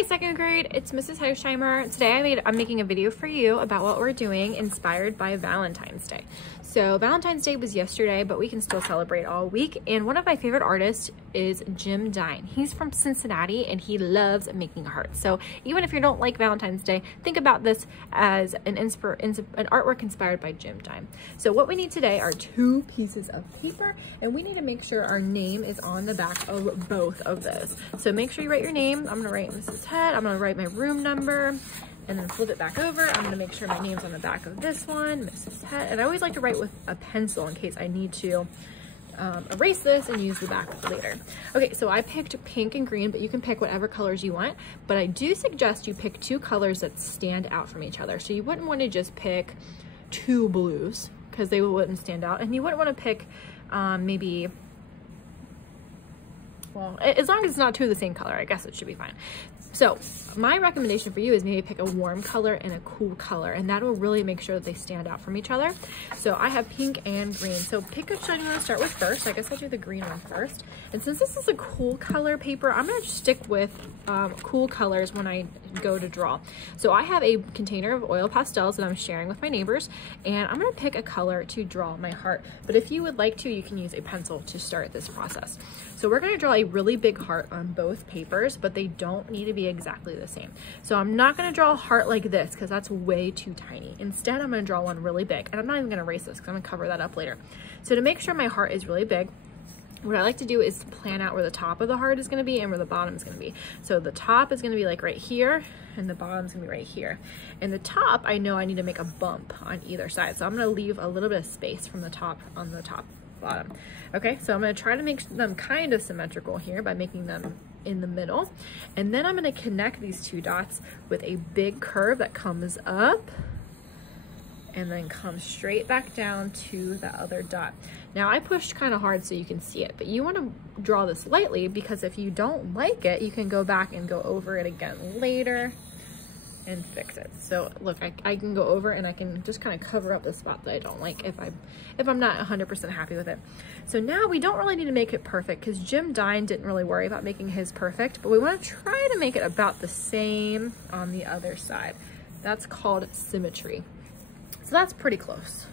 Hi, second grade, it's Mrs. Hosheimer. Today I'm making a video for you about what we're doing inspired by Valentine's Day. So Valentine's Day was yesterday, but we can still celebrate all week. And one of my favorite artists is Dine. He's from Cincinnati and he loves making hearts. So even if you don't like Valentine's Day, think about this as an artwork inspired by Dine. So what we need today are 2 pieces of paper, and we need to make sure our name is on the back of both of those. So make sure you write your name. I'm gonna write Mrs. Head, I'm gonna write my room number, and then flip it back over. I'm gonna make sure my name's on the back of this one, Mrs. Head. And I always like to write with a pencil in case I need to erase this and use the back later. Okay, so I picked pink and green, but you can pick whatever colors you want. But I do suggest you pick 2 colors that stand out from each other. So you wouldn't want to just pick 2 blues because they wouldn't stand out. And you wouldn't want to pick maybe, well, as long as it's not 2 of the same color, I guess it should be fine. So my recommendation for you is maybe pick a warm color and a cool color, and that will really make sure that they stand out from each other. So I have pink and green. So pick which one you want to start with first. I guess I'll do the green one first. And since this is a cool color paper, I'm going to stick with cool colors when I go to draw. So I have a container of oil pastels that I'm sharing with my neighbors, and I'm going to pick a color to draw my heart. But if you would like to, you can use a pencil to start this process. So we're going to draw a really big heart on both papers, but they don't need to be exactly the same. So I'm not going to draw a heart like this because that's way too tiny. Instead, I'm going to draw one really big, and I'm not even going to erase this because I'm going to cover that up later. So to make sure my heart is really big, what I like to do is plan out where the top of the heart is going to be and where the bottom is going to be. So the top is going to be like right here, and the bottom is going to be right here. And the top, I know I need to make a bump on either side. So I'm going to leave a little bit of space from the top on the top bottom. Okay, so I'm going to try to make them kind of symmetrical here by making them in the middle. And then I'm going to connect these 2 dots with a big curve that comes up and then comes straight back down to the other dot. Now I pushed kind of hard so you can see it, but you want to draw this lightly because if you don't like it, you can go back and go over it again later and fix it. So look, I can go over and I can just kind of cover up the spot that I don't like if I'm not 100% happy with it. So now we don't really need to make it perfect because Dine didn't really worry about making his perfect, but we want to try to make it about the same on the other side. That's called symmetry. So that's pretty close.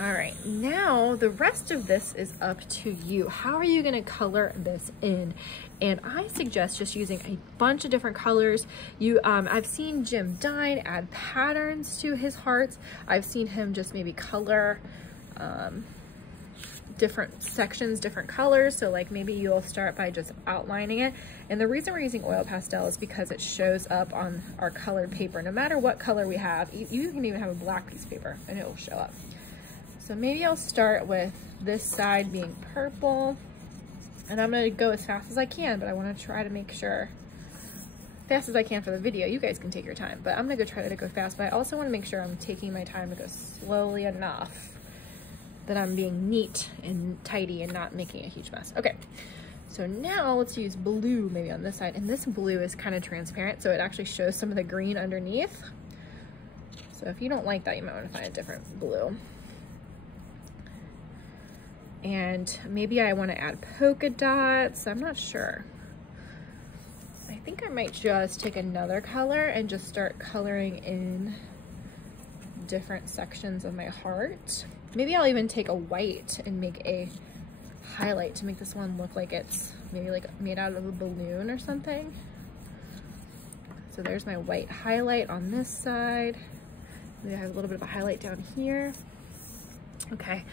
All right, now the rest of this is up to you. How are you gonna color this in? And I suggest just using a bunch of different colors. I've seen Dine add patterns to his hearts. I've seen him just maybe color different sections, different colors. So like maybe you'll start by just outlining it. And the reason we're using oil pastel is because it shows up on our colored paper. No matter what color we have, you can even have a black piece of paper and it will show up. So maybe I'll start with this side being purple, and I'm gonna go as fast as I can, but I wanna try to make sure, fast as I can for the video, you guys can take your time, but I'm gonna try to go fast, but I also wanna make sure I'm taking my time to go slowly enough that I'm being neat and tidy and not making a huge mess. Okay, so now let's use blue maybe on this side, and this blue is kind of transparent, so it actually shows some of the green underneath. So if you don't like that, you might wanna find a different blue. And maybe I want to add polka dots. I'm not sure. I think I might just take another color and just start coloring in different sections of my heart. Maybe I'll even take a white and make a highlight to make this one look like it's maybe like made out of a balloon or something. So there's my white highlight on this side. Maybe I have a little bit of a highlight down here. Okay.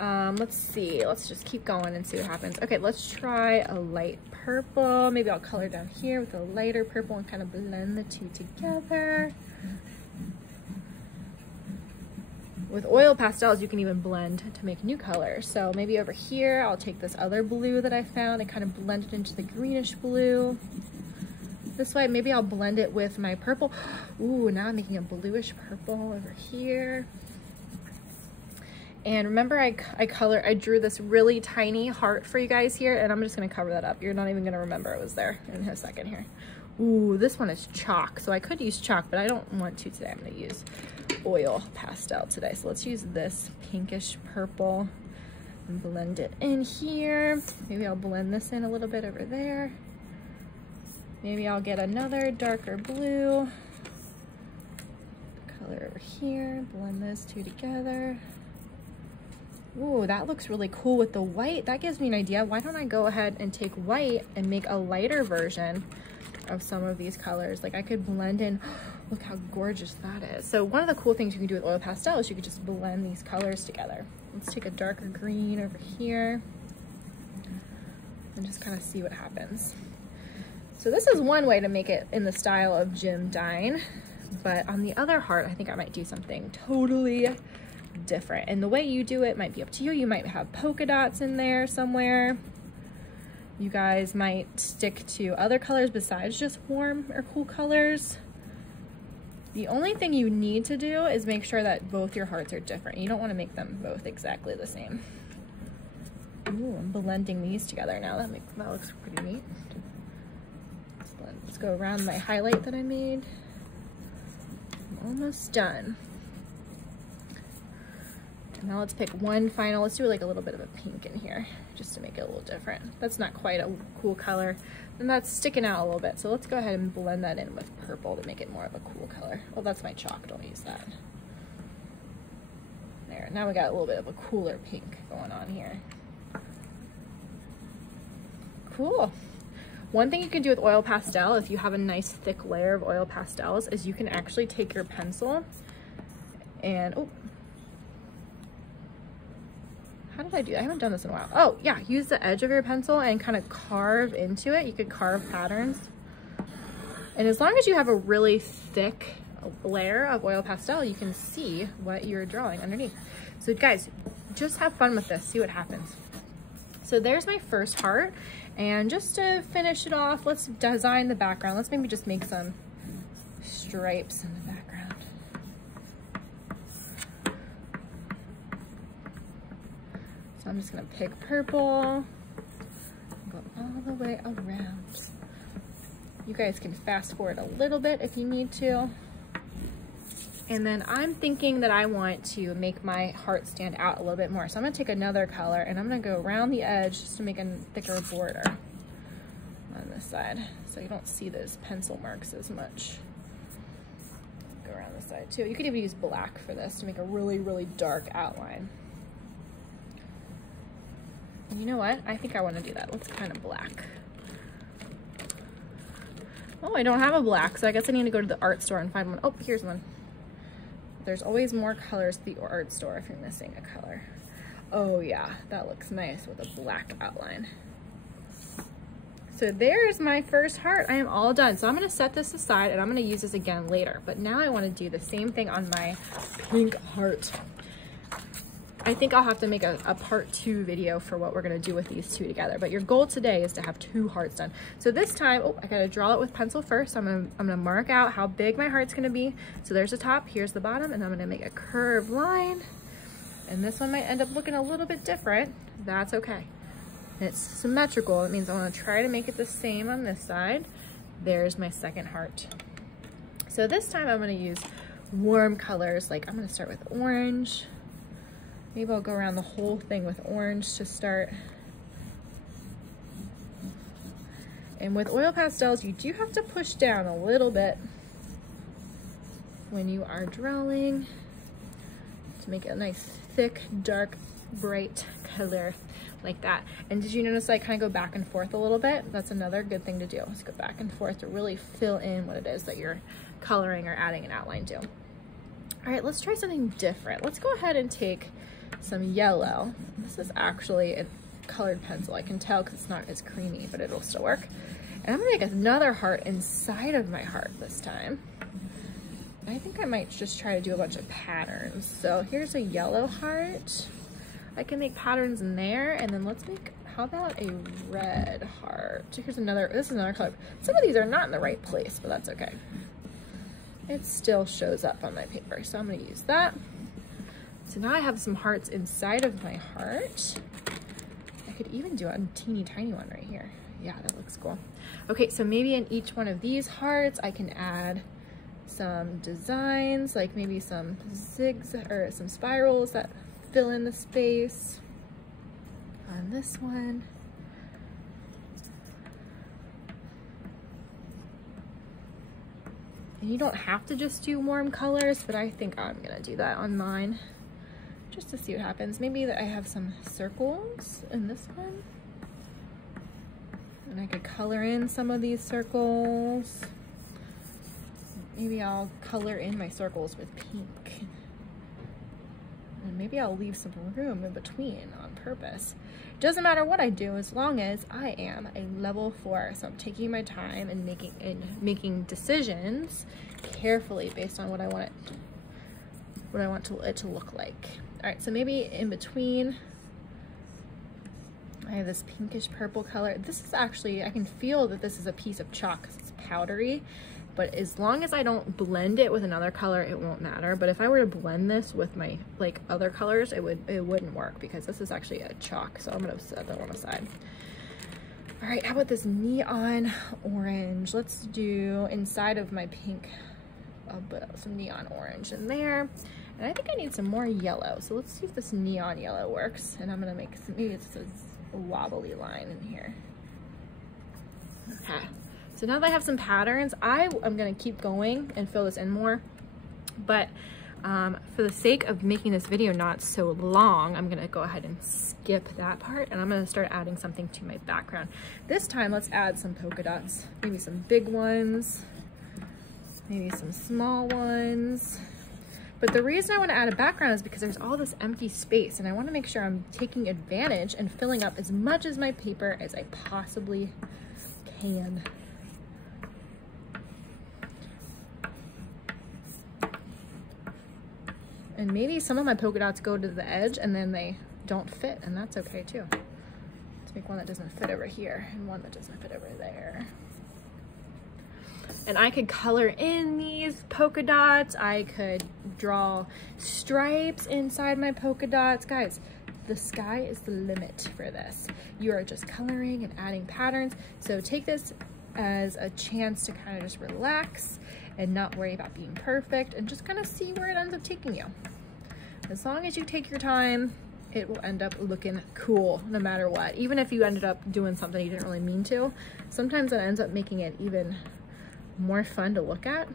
Let's see, let's just keep going and see what happens. Okay, let's try a light purple. Maybe I'll color down here with a lighter purple and kind of blend the 2 together. With oil pastels, you can even blend to make new colors. So maybe over here, I'll take this other blue that I found and kind of blend it into the greenish blue. This way, maybe I'll blend it with my purple. Ooh, now I'm making a bluish purple over here. And remember I drew this really tiny heart for you guys here, and I'm just gonna cover that up. You're not even gonna remember it was there in a second here. Ooh, this one is chalk. So I could use chalk, but I don't want to today. I'm gonna use oil pastel today. So let's use this pinkish purple and blend it in here. Maybe I'll blend this in a little bit over there. Maybe I'll get another darker blue color over here, blend those two together. Ooh, that looks really cool with the white. That gives me an idea. Why don't I go ahead and take white and make a lighter version of some of these colors? Like I could blend in, look how gorgeous that is. So one of the cool things you can do with oil pastel is you could just blend these colors together. Let's take a darker green over here and just kind of see what happens. So this is one way to make it in the style of Jim Dine, but on the other heart, I think I might do something totally different. And the way you do it might be up to you. You might have polka dots in there somewhere. You guys might stick to other colors besides just warm or cool colors. The only thing you need to do is make sure that both your hearts are different. You don't want to make them both exactly the same. Ooh, I'm blending these together now. That looks pretty neat. Let's go around my highlight that I made. I'm almost done. Now let's pick one final, let's do like a little bit of a pink in here just to make it a little different. That's not quite a cool color and that's sticking out a little bit. So let's go ahead and blend that in with purple to make it more of a cool color. Oh, that's my chalk, don't use that. There, now we got a little bit of a cooler pink going on here. Cool. One thing you can do with oil pastel, if you have a nice thick layer of oil pastels, is you can actually take your pencil and, oh, how did I do that? I haven't done this in a while. Oh yeah, use the edge of your pencil and kind of carve into it. You could carve patterns. And as long as you have a really thick layer of oil pastel, you can see what you're drawing underneath. So guys, just have fun with this, see what happens. So there's my first heart. And just to finish it off, let's design the background. Let's maybe just make some stripes in the background. So I'm just gonna pick purple, go all the way around. You guys can fast forward a little bit if you need to. And then I'm thinking that I want to make my heart stand out a little bit more. So I'm gonna take another color and I'm gonna go around the edge just to make a thicker border on this side so you don't see those pencil marks as much. Go around this side too. You could even use black for this to make a really, really dark outline. And you know what? I think I wanna do that. Let's kind of black. Oh, I don't have a black, so I guess I need to go to the art store and find one. Oh, here's one. There's always more colors at the art store if you're missing a color. Oh yeah, that looks nice with a black outline. So there's my first heart. I am all done. So I'm gonna set this aside and I'm gonna use this again later. But now I wanna do the same thing on my pink heart. I think I'll have to make a part 2 video for what we're gonna do with these two together. But your goal today is to have 2 hearts done. So this time, oh, I gotta draw it with pencil first. I'm gonna mark out how big my heart's gonna be. So there's the top, here's the bottom, and I'm gonna make a curved line. And this one might end up looking a little bit different. That's okay. And it's symmetrical. It means I wanna try to make it the same on this side. There's my second heart. So this time I'm gonna use warm colors. Like I'm gonna start with orange. Maybe I'll go around the whole thing with orange to start. And with oil pastels, you do have to push down a little bit when you are drawing to make it a nice, thick, dark, bright color like that. And did you notice I kind of go back and forth a little bit? That's another good thing to do. Let's go back and forth to really fill in what it is that you're coloring or adding an outline to. All right, let's try something different. Let's go ahead and take some yellow. This is actually a colored pencil. I can tell because it's not as creamy, but it'll still work. And I'm gonna make another heart inside of my heart this time. I think I might just try to do a bunch of patterns. So here's a yellow heart. I can make patterns in there, and then let's make, how about a red heart? Here's another, this is another color. Some of these are not in the right place, but that's okay. It still shows up on my paper, so I'm gonna use that. So now I have some hearts inside of my heart. I could even do a teeny tiny one right here. Yeah, that looks cool. Okay, so maybe in each one of these hearts, I can add some designs, like maybe some zigs or some spirals that fill in the space on this one. And you don't have to just do warm colors, but I think I'm gonna do that on mine just to see what happens. Maybe that I have some circles in this one. And I could color in some of these circles. Maybe I'll color in my circles with pink. And maybe I'll leave some room in between on purpose. It doesn't matter what I do as long as I am a level 4. So I'm taking my time and making decisions carefully based on what I want it to look like. All right, so maybe in between, I have this pinkish purple color. This is actually, I can feel that this is a piece of chalk because it's powdery, but as long as I don't blend it with another color, it won't matter. But if I were to blend this with my like other colors, it wouldn't work because this is actually a chalk. So I'm gonna set that on the side. All right, how about this neon orange? Let's do inside of my pink, I'll put some neon orange in there. And I think I need some more yellow. So let's see if this neon yellow works. And I'm gonna make some, maybe it's a wobbly line in here. Okay. So now that I have some patterns, I'm gonna keep going and fill this in more. But for the sake of making this video not so long, I'm gonna go ahead and skip that part and I'm gonna start adding something to my background. This time, let's add some polka dots. Maybe some big ones, maybe some small ones. But the reason I want to add a background is because there's all this empty space and I want to make sure I'm taking advantage and filling up as much of my paper as I possibly can. And maybe some of my polka dots go to the edge and then they don't fit, and that's okay too. Let's make one that doesn't fit over here and one that doesn't fit over there. And I could color in these polka dots. I could draw stripes inside my polka dots. Guys, the sky is the limit for this. You are just coloring and adding patterns. So take this as a chance to kind of just relax and not worry about being perfect and just kind of see where it ends up taking you. As long as you take your time, it will end up looking cool no matter what. Even if you ended up doing something you didn't really mean to, sometimes it ends up making it even more fun to look at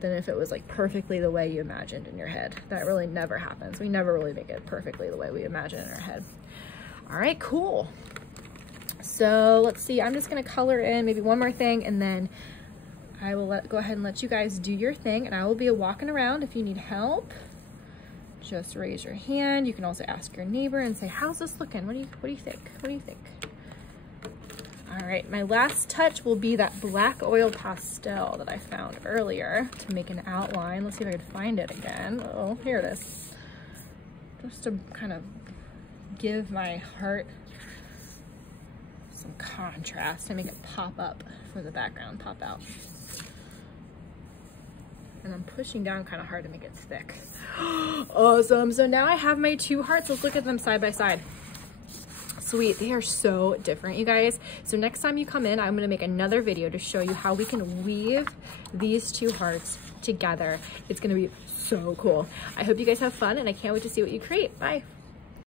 than if it was like perfectly the way you imagined in your head. That really never happens. We never really make it perfectly the way we imagine in our head. All right, cool. So let's see, I'm just gonna color in maybe one more thing and then I will go ahead and let you guys do your thing, and I will be walking around. If you need help, just raise your hand. You can also ask your neighbor and say, how's this looking? What do you think? What do you think? All right, my last touch will be that black oil pastel that I found earlier to make an outline. Let's see if I can find it again. Oh, here it is. Just to kind of give my heart some contrast and make it pop up for the background, pop out. And I'm pushing down kind of hard to make it thick. Awesome, so now I have my two hearts. Let's look at them side by side. Sweet, they are so different, you guys. So next time you come in, I'm gonna make another video to show you how we can weave these two hearts together. It's gonna be so cool. I hope you guys have fun and I can't wait to see what you create. Bye.